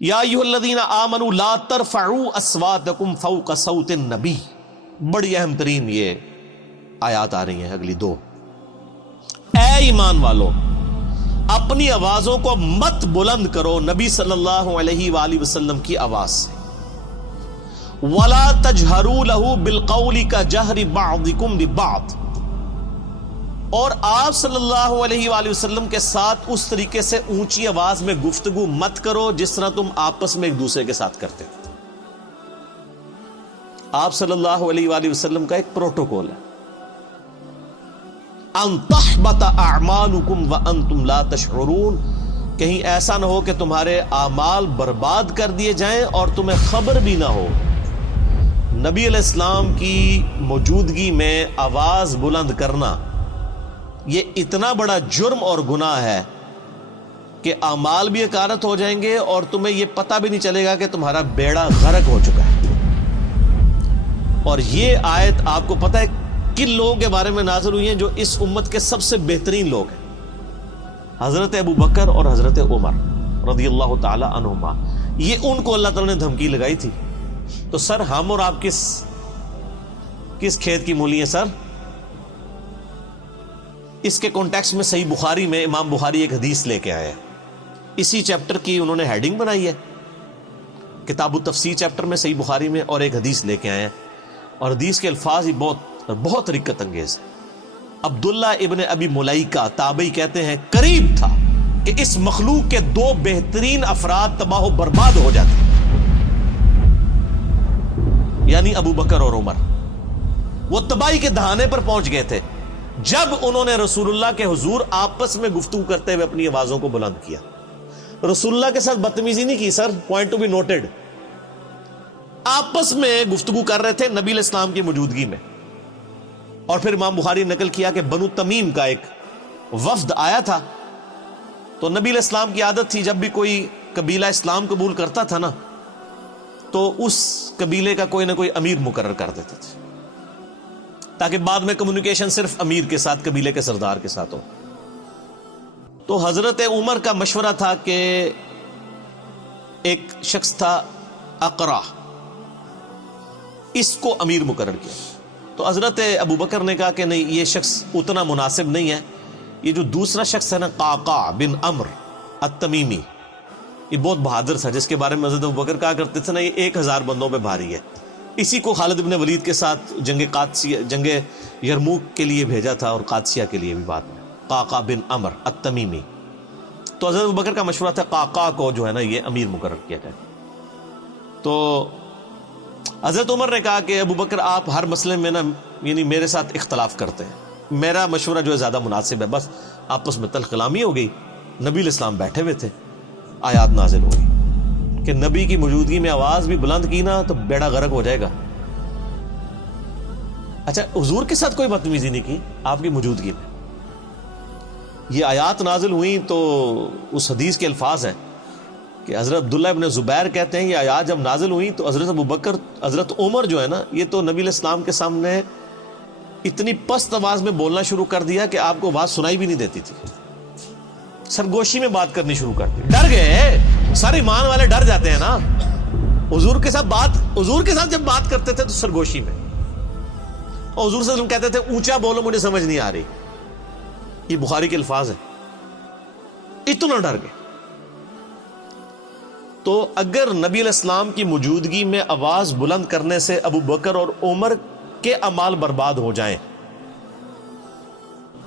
یا ایھا الذین آمنوا لا ترفعوا اصواتکم فوق صوت النبی. بڑی اہم ترین یہ آیات آ رہی ہیں اگلی دو. اے ایمان والو، اپنی آوازوں کو مت بلند کرو نبی صلی اللہ علیہ وآلہ وسلم کی آواز سے. وَلَا تَجْهَرُوا لَهُ بِالْقَوْلِ كَجَهْرِ بَعْضِكُمْ لِبَعْضٍ، اور آپ صلی اللہ علیہ وآلہ وسلم کے ساتھ اس طریقے سے اونچی آواز میں گفتگو مت کرو جس طرح تم آپس میں ایک دوسرے کے ساتھ کرتے ہو. آپ صلی اللہ علیہ وآلہ وسلم کا ایک پروٹوکول ہے، ان تحبط اعمالکم وانتم لا تشعرون، کہیں ایسا نہ ہو کہ تمہارے اعمال برباد کر دیے جائیں اور تمہیں خبر بھی نہ ہو. نبی علیہ السلام کی موجودگی میں آواز بلند کرنا یہ اتنا بڑا جرم اور گناہ ہے کہ اعمال بھی اکارت ہو جائیں گے اور تمہیں یہ پتہ بھی نہیں چلے گا کہ تمہارا بیڑا غرق ہو چکا ہے. اور یہ آیت آپ کو پتہ ہے کن لوگوں کے بارے میں نازل ہوئی ہیں جو اس امت کے سب سے بہترین لوگ ہیں؟ حضرت ابو بکر اور حضرت عمر رضی اللہ تعالی عنہما. یہ ان کو اللہ تعالی نے دھمکی لگائی تھی. تو سر ہم اور آپ کس کھیت کی مولی ہیں سر؟ اس کے کانٹیکسٹ میں صحیح بخاری میں امام بخاری ایک حدیث لے کے آئے ہیں. اسی چیپٹر کی انہوں نے ہیڈنگ بنائی ہے، کتاب التفسیر چیپٹر میں صحیح بخاری میں، اور ایک حدیث لے کے آئے ہیں. اور حدیث کے الفاظ ہی بہت رقت انگیز ہے. عبداللہ ابن ابی ملیکہ تابعی کہتے ہیں قریب تھا کہ اس مخلوق کے دو بہترین افراد تباہ و برباد ہو جاتے، یعنی ابو بکر اور عمر. وہ تباہی کے دہانے پر پہنچ گئے تھے جب انہوں نے رسول اللہ کے حضور آپس میں گفتگو کرتے ہوئے اپنی آوازوں کو بلند کیا. رسول اللہ کے ساتھ بدتمیزی نہیں کی سر، پوائنٹ ٹو بی نوٹڈ. آپس میں گفتگو کر رہے تھے نبی علیہ السلام کی موجودگی میں. اور پھر امام بخاری نے نقل کیا کہ بنو تمیم کا ایک وفد آیا تھا. تو نبی علیہ السلام کی عادت تھی جب بھی کوئی قبیلہ اسلام قبول کرتا تھا نا تو اس قبیلے کا کوئی نہ کوئی امیر مقرر کر دیتے تھے تاکہ بعد میں کمیونیکیشن صرف امیر کے ساتھ، قبیلے کے سردار کے ساتھ ہو. تو حضرت عمر کا مشورہ تھا کہ ایک شخص تھا اقرا، اس کو امیر مقرر کیا. تو حضرت ابو بکر نے کہا کہ نہیں، یہ شخص اتنا مناسب نہیں ہے. یہ جو دوسرا شخص ہے نا، قعقاع بن عمرو التمیمی، یہ بہت بہادر تھا، جس کے بارے میں حضرت ابو بکر کہا کرتے تھے نا یہ 1000 بندوں پہ بھاری ہے. اسی کو خالد بن ولید کے ساتھ جنگ یرموک کے لیے بھیجا تھا، اور قادسیہ کے لیے بھی بعد میں. قعقاع بن عمرو التمیمی. تو حضرت ابوبکر کا مشورہ تھا قعقاع کو جو ہے نا یہ امیر مقرر کیا جائے. تو حضرت عمر نے کہا کہ ابوبکر آپ ہر مسئلے میں نا یعنی میرے ساتھ اختلاف کرتے ہیں، میرا مشورہ جو ہے زیادہ مناسب ہے. بس آپس میں تلخ کلامی ہو گئی. نبی علیہ السلام بیٹھے ہوئے تھے، آیات نازل ہو گئی کہ نبی کی موجودگی میں آواز بھی بلند کی نا تو بیڑا غرق ہو جائے گا. اچھا، حضور کے ساتھ کوئی بدتمیزی نہیں کی آپ کی موجودگی میں. یہ آیات نازل ہوئیں تو اس حدیث کے الفاظ ہیں کہ حضرت عبداللہ ابن زبیر کہتے ہیں یہ آیات جب نازل ہوئیں تو حضرت ابوبکر، حضرت عمر جو ہے نا یہ تو نبی علیہ السلام کے سامنے اتنی پست آواز میں بولنا شروع کر دیا کہ آپ کو آواز سنائی بھی نہیں دیتی تھی. سرگوشی میں بات کرنی شروع کر دی. ڈر گئے سر، ایمان والے ڈر جاتے ہیں نا. حضور کے ساتھ جب بات کرتے تھے تو سرگوشی میں، اور حضور صلی اللہ علیہ وسلم کہتے تھے اونچا بولو مجھے سمجھ نہیں آ رہی. یہ بخاری کے الفاظ ہیں. اتنا ڈر گئے. تو اگر نبی علیہ السلام کی موجودگی میں آواز بلند کرنے سے ابو بکر اور عمر کے اعمال برباد ہو جائیں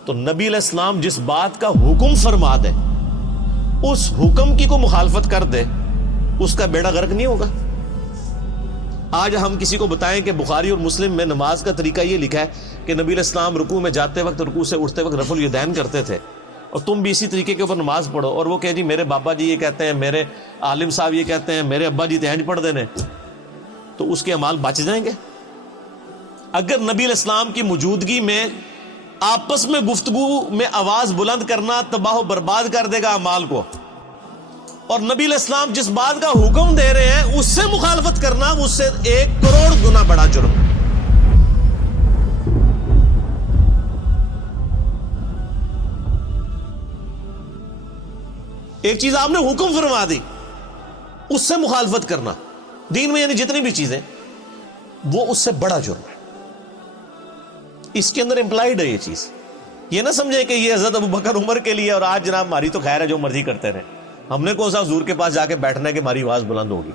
تو نبی علیہ السلام جس بات کا حکم فرما دے اس حکم کی کو مخالفت کر دے، اس کا بیڑا غرق نہیں ہوگا. آج ہم کسی کو بتائیں کہ بخاری اور مسلم میں نماز کا طریقہ یہ لکھا ہے کہ نبی علیہ السلام رکوع میں جاتے وقت، رکوع سے اٹھتے وقت رفع الیدین کرتے تھے، اور تم بھی اسی طریقے کے اوپر نماز پڑھو. اور وہ کہ جی میرے بابا جی یہ کہتے ہیں، میرے عالم صاحب یہ کہتے ہیں، میرے ابا جی تہنج پڑھ دینے، تو اس کے اعمال بچ جائیں گے. اگر نبی علیہ السلام کی موجودگی میں آپس میں گفتگو میں آواز بلند کرنا تباہ و برباد کر دے گا اعمال کو، اور نبی علیہ السلام جس بات کا حکم دے رہے ہیں اس سے مخالفت کرنا اس سے 1 کروڑ گنا بڑا جرم ہے. ایک چیز آپ نے حکم فرما دی، اس سے مخالفت کرنا دین میں یعنی جتنی بھی چیزیں وہ اس سے بڑا جرم ہے. اس کے اندر امپلائڈ ہے یہ چیز. یہ نہ سمجھے کہ یہ حضرت ابوبکر عمر کے لیے اور آج جناب ہماری تو خیر ہے جو مرضی کرتے رہے, ہم نے کون سا حضور کے پاس جا کے بیٹھنا ہے کہ ہماری آواز بلند ہوگی.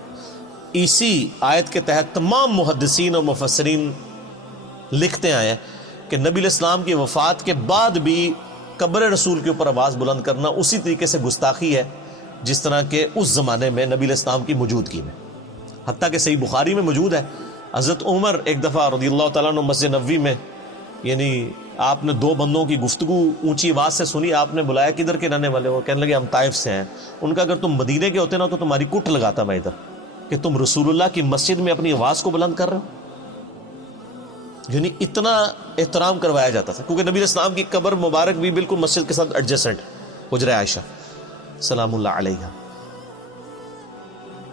اسی آیت کے تحت تمام محدثین اور مفسرین لکھتے آئے ہیں کہ نبی علیہ السلام کی وفات کے بعد بھی قبر رسول کے اوپر آواز بلند کرنا اسی طریقے سے گستاخی ہے جس طرح کہ اس زمانے میں نبی علیہ السلام کی موجودگی میں. حتیٰ کہ صحیح بخاری میں موجود ہے, حضرت عمر ایک دفعہ رضی اللہ تعالیٰ عنہ مسجد نبوی میں, یعنی آپ نے دو بندوں کی گفتگو اونچی آواز سے سنی, آپ نے بلایا کدھر کے رہنے والے ہو؟ کہنے لگے ہم طائف سے ہیں. ان کا اگر تم مدینے کے ہوتے نا تو تمہاری کٹ لگاتا میں ادھر کہ تم رسول اللہ کی مسجد میں اپنی آواز کو بلند کر رہے ہو. یعنی اتنا احترام کروایا جاتا تھا کیونکہ نبی علیہ السلام کی قبر مبارک بھی بالکل مسجد کے ساتھ ایڈجسٹنٹ, حجرہ عائشہ سلام اللہ علیہا.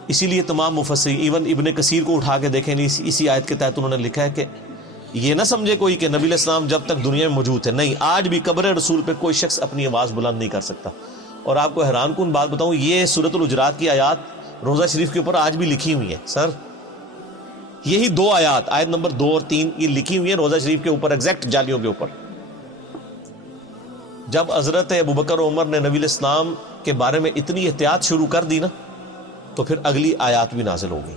اسی لیے تمام مفسرین ایون ابن کثیر کو اٹھا کے دیکھیں, اسی آیت کے تحت انہوں نے لکھا ہے کہ یہ نہ سمجھے کوئی کہ نبی علیہ السلام جب تک دنیا میں موجود ہے, نہیں, آج بھی قبر رسول پہ کوئی شخص اپنی آواز بلند نہیں کر سکتا. اور آپ کو حیران کن بات بتاؤں, یہ سورۃ الحجرات کی آیات روضہ شریف کے اوپر آج بھی لکھی ہوئی ہیں. سر یہی دو آیات, آیت نمبر 2 اور 3, یہ لکھی ہوئی ہیں روضہ شریف کے اوپر, ایگزیکٹ جالیوں کے اوپر. جب حضرت ابوبکر عمر نے نبی علیہ السلام کے بارے میں اتنی احتیاط شروع کر دی نا, تو پھر اگلی آیات بھی نازل ہو گئی.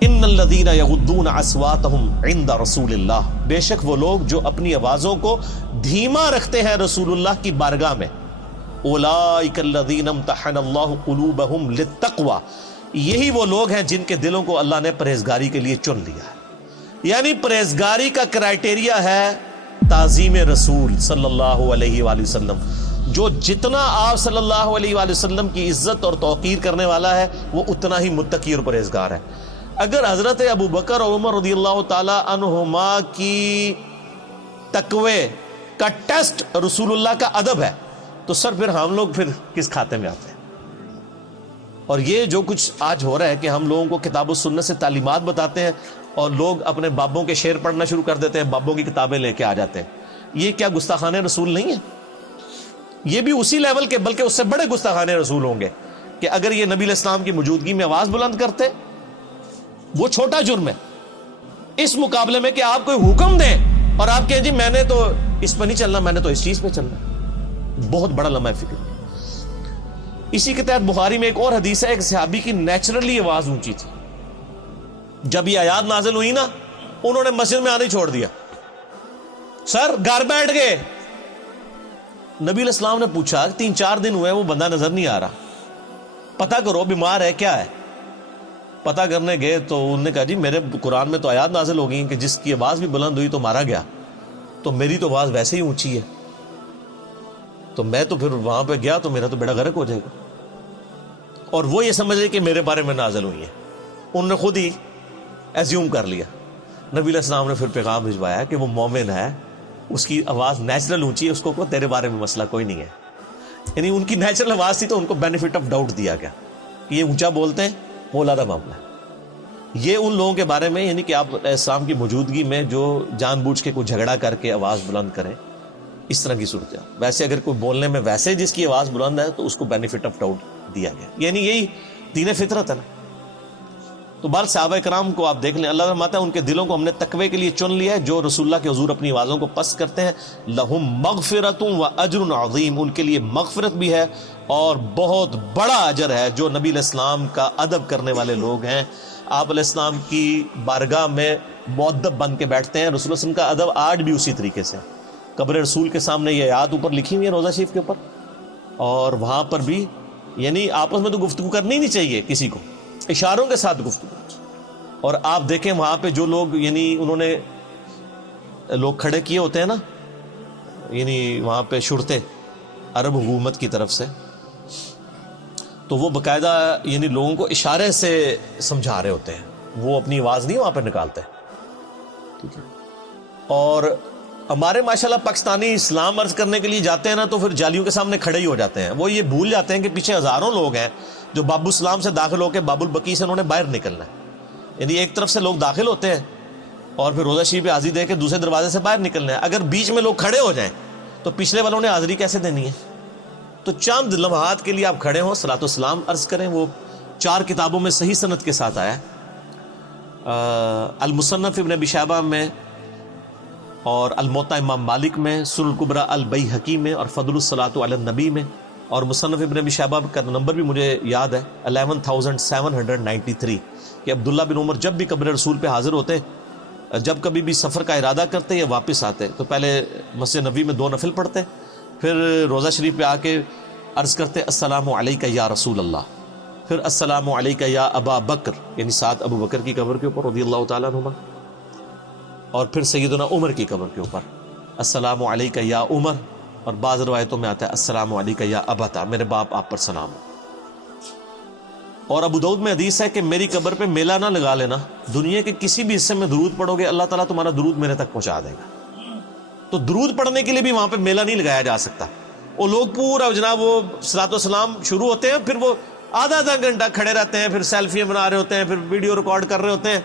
ان الذین یغضون اصواتهم عند رسول اللہ, بے شک وہ لوگ جو اپنی آوازوں کو دھیما رکھتے ہیں رسول اللہ کی بارگاہ میں. اولئک الذین امتحن اللہ قلوبهم للتقوی, یہی وہ لوگ ہیں جن کے دلوں کو اللہ نے پرہیزگاری کے لیے چن لیا ہے. یعنی پرہیزگاری کا کرائٹیریا ہے تعظیم رسول صلی اللہ علیہ وآلہ وسلم. جو جتنا آپ صلی اللہ علیہ وآلہ وسلم کی عزت اور توقیر کرنے والا ہے وہ اتنا ہی متقی اور پرہیزگار ہے. اگر حضرت ابوبکر اور عمر رضی اللہ تعالی عنہما کی تقوی کا ٹیسٹ رسول اللہ کا ادب ہے تو سر پھر ہم لوگ پھر کس کھاتے میں آتے ہیں؟ اور یہ جو کچھ آج ہو رہا ہے کہ ہم لوگوں کو کتاب و سنت سے تعلیمات بتاتے ہیں اور لوگ اپنے بابوں کے شعر پڑھنا شروع کر دیتے ہیں, بابوں کی کتابیں لے کے آ جاتے ہیں. یہ کیا گستاخانہ رسول نہیں ہے؟ یہ بھی اسی لیول کے بلکہ اس سے بڑے گستاخانہ رسول ہوں گے کہ اگر یہ نبی علیہ السلام کی موجودگی میں آواز بلند کرتے, وہ چھوٹا جرم ہے اس مقابلے میں کہ آپ کوئی حکم دیں اور آپ کہیں جی میں نے تو اس پہ نہیں چلنا, میں نے تو اس چیز پہ چلنا. بہت بڑا لمحہ فکر. اسی کے تحت بخاری میں ایک اور حدیث ہے, ایک صحابی کی نیچرلی آواز اونچی تھی. جب یہ آیات نازل ہوئی نا, انہوں نے مسجد میں آنا ہی چھوڑ دیا, سر گھر بیٹھ گئے. نبی علیہ السلام نے پوچھا 3-4 دن ہوئے وہ بندہ نظر نہیں آ رہا, پتہ کرو بیمار ہے کیا ہے. پتہ کرنے گئے تو انہوں نے کہا جی میرے قرآن میں تو آیات نازل ہو گئی کہ جس کی آواز بھی بلند ہوئی تو مارا گیا, تو میری تو آواز ویسے ہی اونچی ہے, تو میں تو پھر وہاں پہ گیا تو میرا تو بیڑا غرق ہو جائے گا. اور وہ یہ سمجھ رہے کہ میرے بارے میں نازل ہوئی ہے, انہوں نے خود ہی ایزیوم کر لیا. نبی علیہ السلام نے پھر پیغام بھجوایا کہ وہ مومن ہے, اس کی آواز نیچرل اونچی ہے, اس کو تیرے بارے میں مسئلہ کوئی نہیں ہے. یعنی ان کی نیچرل آواز تھی تو ان کو بینیفٹ آف ڈاؤٹ دیا گیا کہ یہ اونچا بولتے ہیں, وہ علیحدہ معاملہ ہے. یہ ان لوگوں کے بارے میں یعنی کہ آپ اسلام کی موجودگی میں جو جان بوجھ کے کوئی جھگڑا کر کے آواز بلند کریں, اس طرح کی صورت ہے. ویسے اگر کوئی بولنے میں ویسے جس کی آواز بلند ہے تو اس کو بینیفٹ آف ڈاؤٹ دیا گیا, یعنی یہی دین فطرت ہے نا. تو بہر صحابہ کرام کو آپ دیکھ لیں, اللہ فرماتا ہے ان کے دلوں کو ہم نے تقوی کے لیے چن لیا ہے. جو رسول اللہ کے حضور اپنی آوازوں کو پست کرتے ہیں, لہم مغفرۃ و اجر عظیم, ان کے لیے مغفرت بھی ہے اور بہت بڑا اجر ہے. جو نبی علیہ السلام کا ادب کرنے والے لوگ ہیں, آپ علیہ السلام کی بارگاہ میں مؤدب بن کے بیٹھتے ہیں. رسول اللہ علیہ وسلم کا ادب آج بھی اسی طریقے سے. قبر رسول کے سامنے یہ آیات اوپر لکھی ہوئی ہے روضہ شریف کے اوپر, اور وہاں پر بھی یعنی آپس میں تو گفتگو کرنی نہیں چاہیے کسی کو, اشاروں کے ساتھ گفتگو. اور آپ دیکھیں وہاں پہ جو لوگ یعنی انہوں نے لوگ کھڑے کیے ہوتے ہیں نا, یعنی وہاں پہ شرطے عرب حکومت کی طرف سے, تو وہ باقاعدہ یعنی لوگوں کو اشارے سے سمجھا رہے ہوتے ہیں, وہ اپنی آواز نہیں وہاں پہ نکالتے. ٹھیک ہے. اور ہمارے ماشاءاللہ پاکستانی اسلام عرض کرنے کے لیے جاتے ہیں نا تو پھر جالیوں کے سامنے کھڑے ہی ہو جاتے ہیں. وہ یہ بھول جاتے ہیں کہ پیچھے ہزاروں لوگ ہیں جو باب السلام سے داخل ہو کے باب البقیع سے انہوں نے باہر نکلنا ہے. یعنی ایک طرف سے لوگ داخل ہوتے ہیں اور پھر روضہ شریف پہ حاضری دے کے دوسرے دروازے سے باہر نکلنا ہے. اگر بیچ میں لوگ کھڑے ہو جائیں تو پچھلے والوں نے حاضری کیسے دینی ہے؟ تو چند لمحات کے لیے آپ کھڑے ہوں, صلاۃ و سلام عرض کریں, وہ 4 کتابوں میں صحیح سند کے ساتھ آیا ہے، المصنف ابن ابی شیبہ میں، اور الموطا امام مالک میں، سنن الکبریٰ البیہقی میں، اور فضل الصلاۃ علی النبی میں، اور مصنف ابن ابی شیبہ کا نمبر بھی مجھے یاد ہے 11793 کہ عبداللہ بن عمر جب بھی قبر رسول پہ حاضر ہوتے، جب کبھی بھی سفر کا ارادہ کرتے یا واپس آتے تو پہلے مسجد نبوی میں 2 نفل پڑھتے، پھر روضہ شریف پہ آ کے عرض کرتے السلام علیکہ یا رسول اللہ، پھر السلام علیکہ یا ابا بکر، یعنی ساتھ ابو بکر کی قبر کے اوپر رضی اللہ تعالیٰ عنہما، اور پھر سیدنا عمر کی قبر کے اوپر السلام علیکہ یا عمر، اور بعض روایتوں میں آتا ہے السلام علیکہ یا ابتا، میرے باپ آپ پر سلام ہو۔ اور ابو داؤد میں حدیث ہے کہ میری قبر پہ میلہ نہ لگا لینا، دنیا کے کسی بھی حصے میں درود پڑھو گے اللہ تعالیٰ تمہارا درود میرے تک پہنچا دے گا۔ تو درود پڑھنے کے لیے بھی وہاں پہ میلہ نہیں لگایا جا سکتا، وہ لوگ پورا جناب وہ صلاۃ و سلام شروع ہوتے ہیں، پھر وہ آدھا گھنٹہ کھڑے رہتے ہیں، پھر سیلفیاں بنا رہے ہوتے ہیں، پھر ویڈیو ریکارڈ کر رہے ہوتے ہیں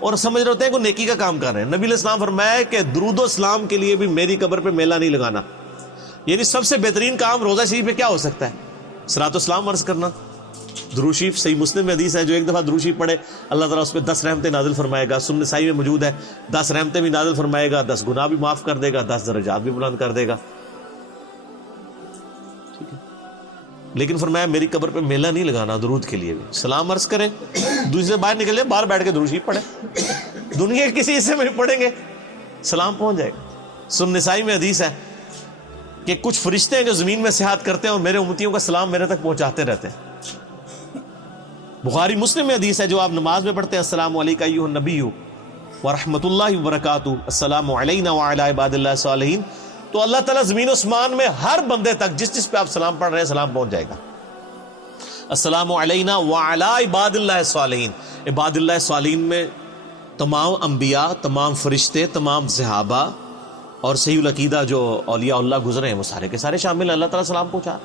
اور سمجھ رہے ہوتے ہیں کہ نیکی کا کام کر رہے ہیں۔ نبی علیہ السلام فرمایا کہ درود و سلام کے لیے بھی میری قبر پہ میلہ نہیں لگانا، یعنی سب سے بہترین کام روضہ شریف پہ کیا ہو سکتا ہے؟ صلاۃ و سلام عرض کرنا۔ درود شریف صحیح مسلم میں حدیث ہے جو ایک دفعہ درود شریف پڑھے اللہ تعالیٰ اس پہ 10 رحمتیں نازل فرمائے گا۔ سنن نسائی میں موجود ہے 10 رحمتیں بھی نازل فرمائے گا، 10 گناہ بھی معاف کر دے گا، 10 درجات بھی بلند کر دے گا۔ ٹھیک ہے، لیکن فرمایا میری قبر پہ میلہ نہیں لگانا، درود کے لیے بھی سلام عرض کریں، دوسرے باہر نکل جائے، باہر بیٹھ کے درود شریف پڑھیں، دنیا کے کسی حصے میں بھی پڑھیں گے سلام پہنچ جائے گا۔ سنن نسائی میں حدیث ہے کہ کچھ فرشتے ہیں جو زمین میں سیاحت کرتے ہیں اور میرے امتیوں کا سلام میرے تک پہنچاتے رہتے ہیں۔ بخاری مسلم میں حدیث ہے جو آپ نماز میں پڑھتے ہیں السلام علیکم ایھا النبی ورحمۃ اللہ وبرکاتہ، السلام علینا وعلی عباد اللہ الصالحین، تو اللہ تعالیٰ زمین و اسمان میں ہر بندے تک جس پہ آپ سلام پڑھ رہے ہیں سلام پہنچ جائے گا۔ السلام علینا وعلی عباد اللہ الصالحین، عباد اللہ الصالحین میں تمام انبیاء، تمام فرشتے، تمام صحابہ اور صحیح العقیدہ جو اولیاء اللہ گزرے ہیں وہ سارے کے سارے شامل ہیں، اللہ تعالیٰ سلام پہنچا۔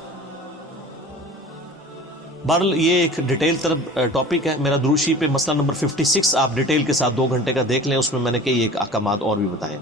بہرحال یہ ایک ڈیٹیل طرف ٹاپک ہے میرا، درود شریف پہ مسئلہ نمبر 56 آپ ڈیٹیل کے ساتھ 2 گھنٹے کا دیکھ لیں، اس میں میں نے کئی ایک احکامات اور بھی بتائے۔